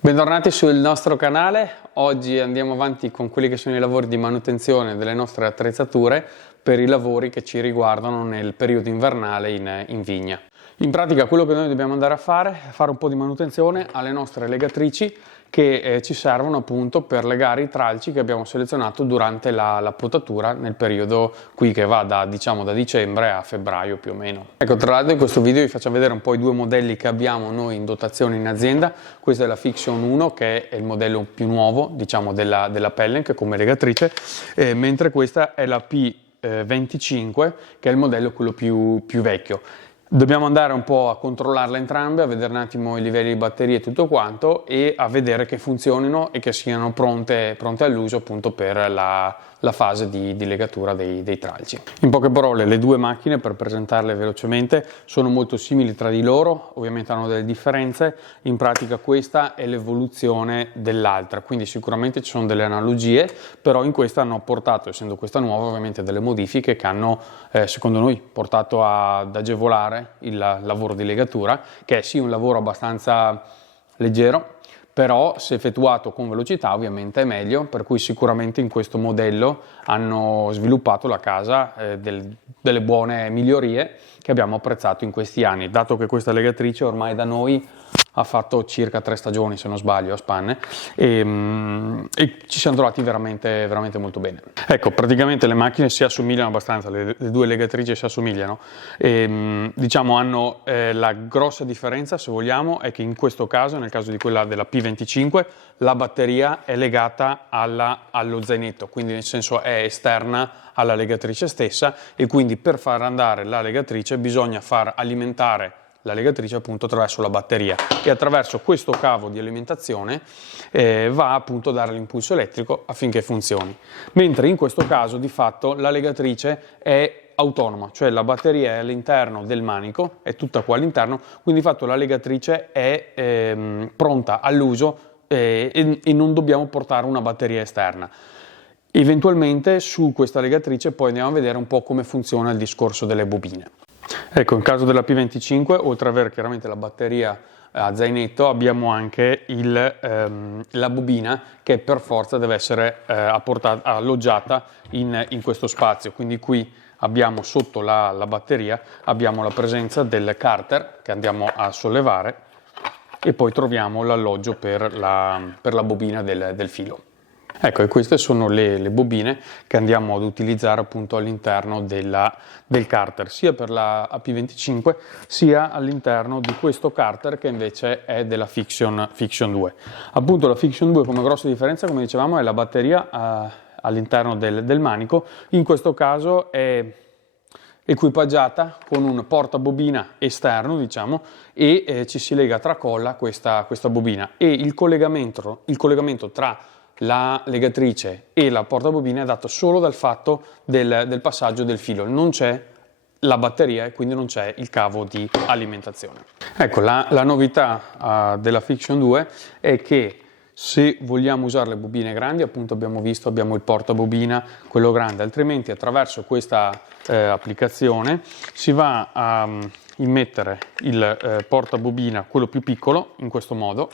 Bentornati sul nostro canale. Oggi andiamo avanti con quelli che sono i lavori di manutenzione delle nostre attrezzature per i lavori che ci riguardano nel periodo invernale in vigna. In pratica quello che noi dobbiamo andare a fare è fare un po' di manutenzione alle nostre legatrici che ci servono appunto per legare i tralci che abbiamo selezionato durante la potatura nel periodo qui che va da dicembre a febbraio più o meno. Ecco, tra l'altro in questo video vi faccio vedere un po' i due modelli che abbiamo noi in dotazione in azienda. Questa è la Fixion 1 che è il modello più nuovo della Pellenc come legatrice, mentre questa è la P25 che è il modello quello più vecchio. Dobbiamo andare un po' a controllarle entrambe, a vedere un attimo i livelli di batterie e tutto quanto e a vedere che funzionino e che siano pronte all'uso appunto per la fase di legatura dei tralci. In poche parole, le due macchine, per presentarle velocemente, sono molto simili tra di loro, ovviamente hanno delle differenze. In pratica questa è l'evoluzione dell'altra, quindi sicuramente ci sono delle analogie, però in questa hanno portato, essendo questa nuova, ovviamente delle modifiche che hanno secondo noi portato ad agevolare il lavoro di legatura, che è sì un lavoro abbastanza leggero, però se effettuato con velocità ovviamente è meglio, per cui sicuramente in questo modello hanno sviluppato la casa delle buone migliorie che abbiamo apprezzato in questi anni, dato che questa legatrice ormai da noi ha fatto circa 3 stagioni, se non sbaglio, a spanne, e ci siamo trovati veramente molto bene. Ecco, praticamente le macchine si assomigliano abbastanza, le due legatrici si assomigliano, diciamo hanno la grossa differenza, se vogliamo, è che in questo caso, nel caso di quella della P25, la batteria è legata allo zainetto, quindi nel senso è esterna alla legatrice stessa, e quindi per far andare la legatrice bisogna far alimentare la legatrice appunto attraverso la batteria, e attraverso questo cavo di alimentazione va appunto a dare l'impulso elettrico affinché funzioni. Mentre in questo caso di fatto la legatrice è autonoma, cioè la batteria è all'interno del manico, è tutta qua all'interno, quindi di fatto la legatrice è pronta all'uso e non dobbiamo portare una batteria esterna. Eventualmente su questa legatrice poi andiamo a vedere un po' come funziona il discorso delle bobine. Ecco, in caso della P25, oltre ad avere chiaramente la batteria a zainetto, abbiamo anche la bobina che per forza deve essere alloggiata in questo spazio. Quindi qui abbiamo sotto la batteria abbiamo la presenza del carter che andiamo a sollevare e poi troviamo l'alloggio per la bobina del filo. Ecco, e queste sono le bobine che andiamo ad utilizzare appunto all'interno del carter, sia per la P25 sia all'interno di questo carter che invece è della Fixion 2. Appunto la Fixion 2 come grossa differenza, come dicevamo, è la batteria all'interno del manico. In questo caso è equipaggiata con un portabobina esterno, diciamo, e ci si lega a tracolla questa bobina, e il collegamento tra la legatrice e la portabobina è dato solo dal fatto del passaggio del filo, non c'è la batteria e quindi non c'è il cavo di alimentazione. Ecco, la novità della Fixion 2 è che se vogliamo usare le bobine grandi, appunto abbiamo il portabobina, quello grande, altrimenti attraverso questa applicazione si va a immettere il portabobina, quello più piccolo, in questo modo,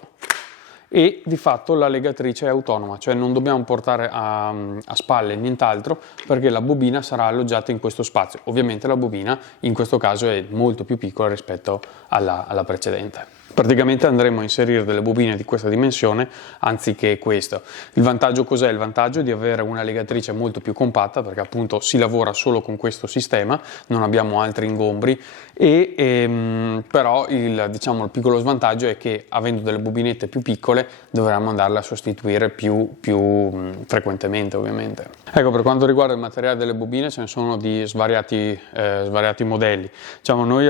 e di fatto la legatrice è autonoma, cioè non dobbiamo portare a spalle nient'altro perché la bobina sarà alloggiata in questo spazio. Ovviamente la bobina in questo caso è molto più piccola rispetto alla precedente. Praticamente andremo a inserire delle bobine di questa dimensione anziché questo. Il vantaggio cos'è? Il vantaggio è di avere una legatrice molto più compatta, perché appunto si lavora solo con questo sistema, non abbiamo altri ingombri, però il piccolo svantaggio è che avendo delle bobinette più piccole dovremmo andarle a sostituire più frequentemente, ovviamente. Ecco, per quanto riguarda il materiale delle bobine ce ne sono di svariati modelli. Diciamo, noi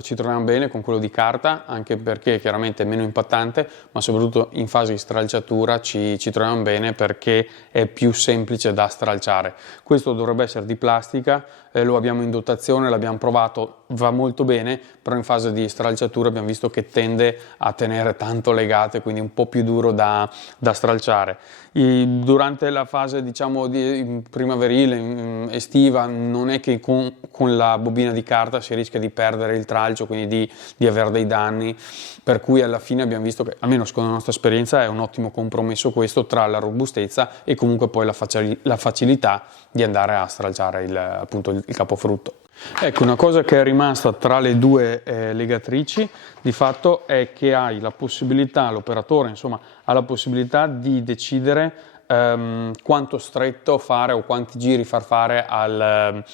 ci troviamo bene con quello di carta, anche perché chiaramente è meno impattante, ma soprattutto in fase di stralciatura ci troviamo bene perché è più semplice da stralciare. Questo dovrebbe essere di plastica, lo abbiamo in dotazione, l'abbiamo provato, va molto bene, però in fase di stralciatura abbiamo visto che tende a tenere tanto legate, quindi un po' più duro da stralciare. Durante la fase diciamo primaverile, estiva, non è che con la bobina di carta si rischia di perdere il tralcio, quindi di avere dei danni, per cui alla fine abbiamo visto che, almeno secondo la nostra esperienza, è un ottimo compromesso questo tra la robustezza e comunque poi la facilità di andare a stralciare appunto il capofrutto. Ecco, una cosa che è rimasta tra le due legatrici di fatto è che hai la possibilità, l'operatore insomma ha la possibilità di decidere quanto stretto fare o quanti giri far fare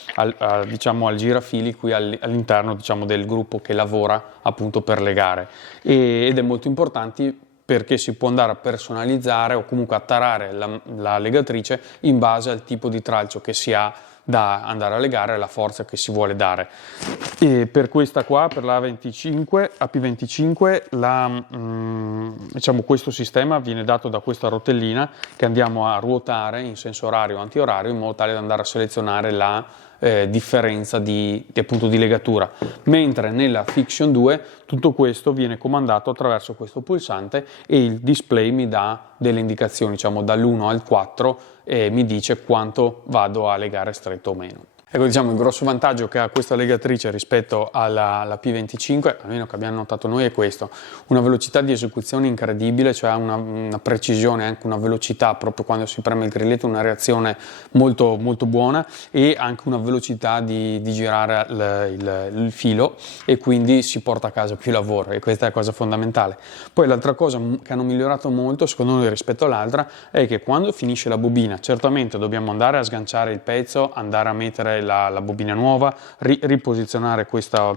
diciamo, al girafili qui all'interno diciamo, del gruppo che lavora appunto per legare, ed è molto importante perché si può andare a personalizzare o comunque a tarare la legatrice in base al tipo di tralcio che si ha da andare a legare, alla forza che si vuole dare. E per questa qua, per la AP25, diciamo, questo sistema viene dato da questa rotellina che andiamo a ruotare in senso orario o antiorario in modo tale da andare a selezionare la differenza appunto di legatura, mentre nella Fixion 2 tutto questo viene comandato attraverso questo pulsante e il display mi dà delle indicazioni, diciamo dall'1 al 4, e mi dice quanto vado a legare stretto o meno. Ecco, diciamo, il grosso vantaggio che ha questa legatrice rispetto alla P25, almeno che abbiamo notato noi, è questo: una velocità di esecuzione incredibile, cioè una precisione, anche una velocità proprio quando si preme il grilletto, una reazione molto, molto buona, e anche una velocità di girare il filo, e quindi si porta a casa più lavoro, e questa è la cosa fondamentale. Poi l'altra cosa che hanno migliorato molto secondo noi rispetto all'altra è che quando finisce la bobina, certamente dobbiamo andare a sganciare il pezzo, andare a mettere la bobina nuova, riposizionare questa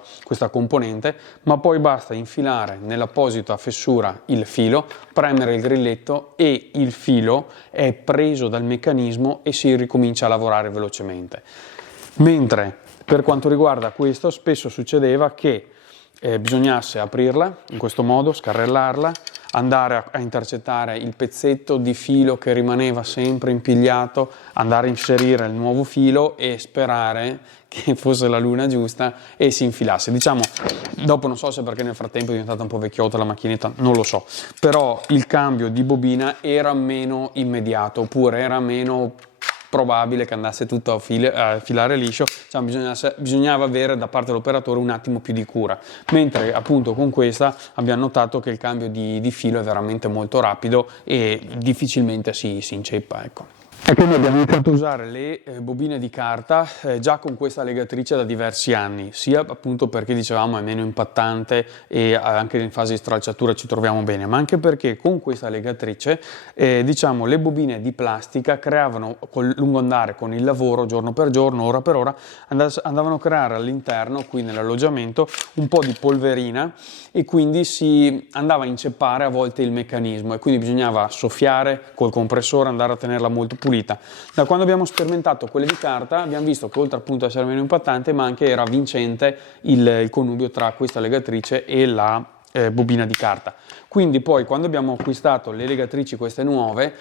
componente, ma poi basta infilare nell'apposita fessura il filo, premere il grilletto e il filo è preso dal meccanismo e si ricomincia a lavorare velocemente. Mentre per quanto riguarda questo, spesso succedeva che bisognasse aprirla in questo modo, scarrellarla, andare a intercettare il pezzetto di filo che rimaneva sempre impigliato, andare a inserire il nuovo filo e sperare che fosse la luna giusta e si infilasse. Diciamo, dopo non so se perché nel frattempo è diventata un po' vecchiotta la macchinetta, non lo so, però il cambio di bobina era meno immediato, oppure era meno probabile che andasse tutto a filare liscio, cioè bisognava avere da parte dell'operatore un attimo più di cura, mentre appunto con questa abbiamo notato che il cambio di filo è veramente molto rapido e difficilmente si inceppa, ecco. E quindi abbiamo iniziato a usare le bobine di carta già con questa legatrice da diversi anni, sia appunto perché dicevamo è meno impattante e anche in fase di stralciatura ci troviamo bene, ma anche perché con questa legatrice diciamo le bobine di plastica creavano col lungo andare, con il lavoro giorno per giorno, ora per ora, andavano a creare all'interno, qui nell'alloggiamento, un po' di polverina, e quindi si andava a inceppare a volte il meccanismo, e quindi bisognava soffiare col compressore, andare a tenerla molto pulita. Da quando abbiamo sperimentato quelle di carta abbiamo visto che oltre appunto a essere meno impattante, ma anche era vincente il connubio tra questa legatrice e la bobina di carta. Quindi poi quando abbiamo acquistato le legatrici queste nuove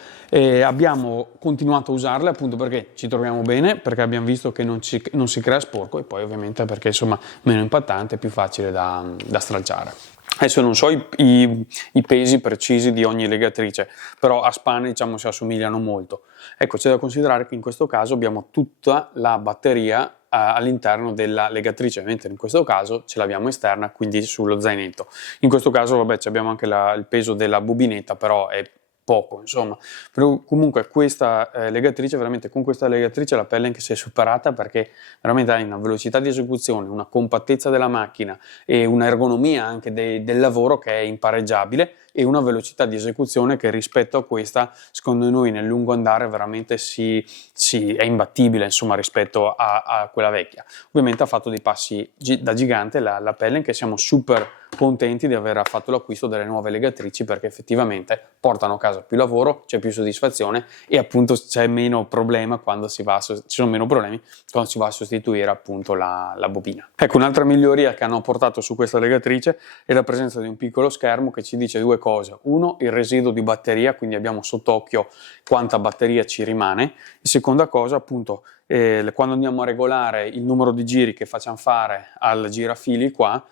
abbiamo continuato a usarle appunto perché ci troviamo bene, perché abbiamo visto che non si crea sporco, e poi ovviamente perché insomma meno impattante e più facile da stralciare. Adesso non so i pesi precisi di ogni legatrice, però a spanne diciamo si assomigliano molto. Ecco, c'è da considerare che in questo caso abbiamo tutta la batteria all'interno della legatrice, mentre in questo caso ce l'abbiamo esterna, quindi sullo zainetto. In questo caso vabbè abbiamo anche il peso della bobinetta, però è poco, insomma. Però comunque questa legatrice, veramente con questa legatrice la pelle anche si è superata, perché veramente hai una velocità di esecuzione, una compattezza della macchina e un'ergonomia anche del lavoro che è impareggiabile, e una velocità di esecuzione che rispetto a questa, secondo noi nel lungo andare veramente è imbattibile, insomma, rispetto a quella vecchia. Ovviamente ha fatto dei passi da gigante la Pellen, che siamo super contenti di aver fatto l'acquisto delle nuove legatrici, perché effettivamente portano a casa più lavoro, c'è più soddisfazione e appunto c'è meno problema quando ci sono meno problemi quando si va a sostituire appunto la bobina. Ecco, un'altra miglioria che hanno apportato su questa legatrice è la presenza di un piccolo schermo che ci dice 2 cose. Uno, il residuo di batteria, quindi abbiamo sott'occhio quanta batteria ci rimane. E seconda cosa, appunto, quando andiamo a regolare il numero di giri che facciamo fare al girafili qua,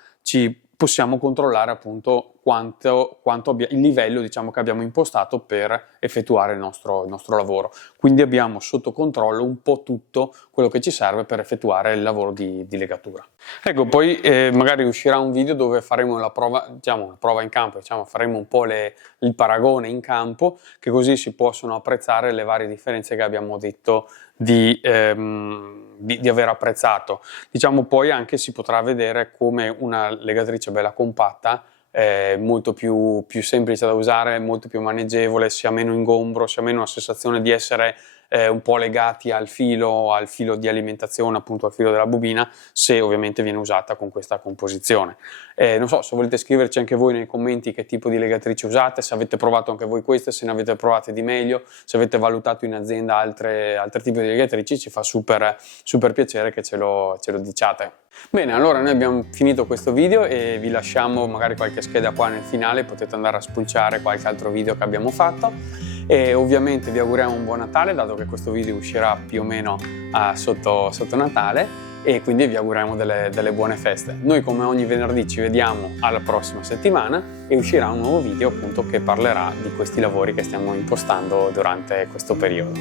possiamo controllare appunto il livello, diciamo, che abbiamo impostato per effettuare il nostro lavoro. Quindi abbiamo sotto controllo un po' tutto quello che ci serve per effettuare il lavoro di legatura. Ecco, poi magari uscirà un video dove faremo la prova, diciamo, la prova in campo, diciamo, faremo un po' il paragone in campo, che così si possono apprezzare le varie differenze che abbiamo detto di aver apprezzato. Diciamo, poi anche si potrà vedere come una legatrice bella compatta è molto più semplice da usare, molto più maneggevole, sia meno ingombro, sia meno la sensazione di essere un po' legati al filo di alimentazione, appunto al filo della bobina, se ovviamente viene usata con questa composizione. Non so, se volete scriverci anche voi nei commenti che tipo di legatrice usate, se avete provato anche voi queste, se ne avete provate di meglio, se avete valutato in azienda altri tipi di legatrici, ci fa super piacere che ce lo diciate. Bene, allora noi abbiamo finito questo video e vi lasciamo magari qualche scheda qua nel finale, potete andare a spulciare qualche altro video che abbiamo fatto. E ovviamente vi auguriamo un buon Natale, dato che questo video uscirà più o meno sotto Natale, e quindi vi auguriamo delle buone feste. Noi, come ogni venerdì, ci vediamo alla prossima settimana e uscirà un nuovo video appunto che parlerà di questi lavori che stiamo impostando durante questo periodo.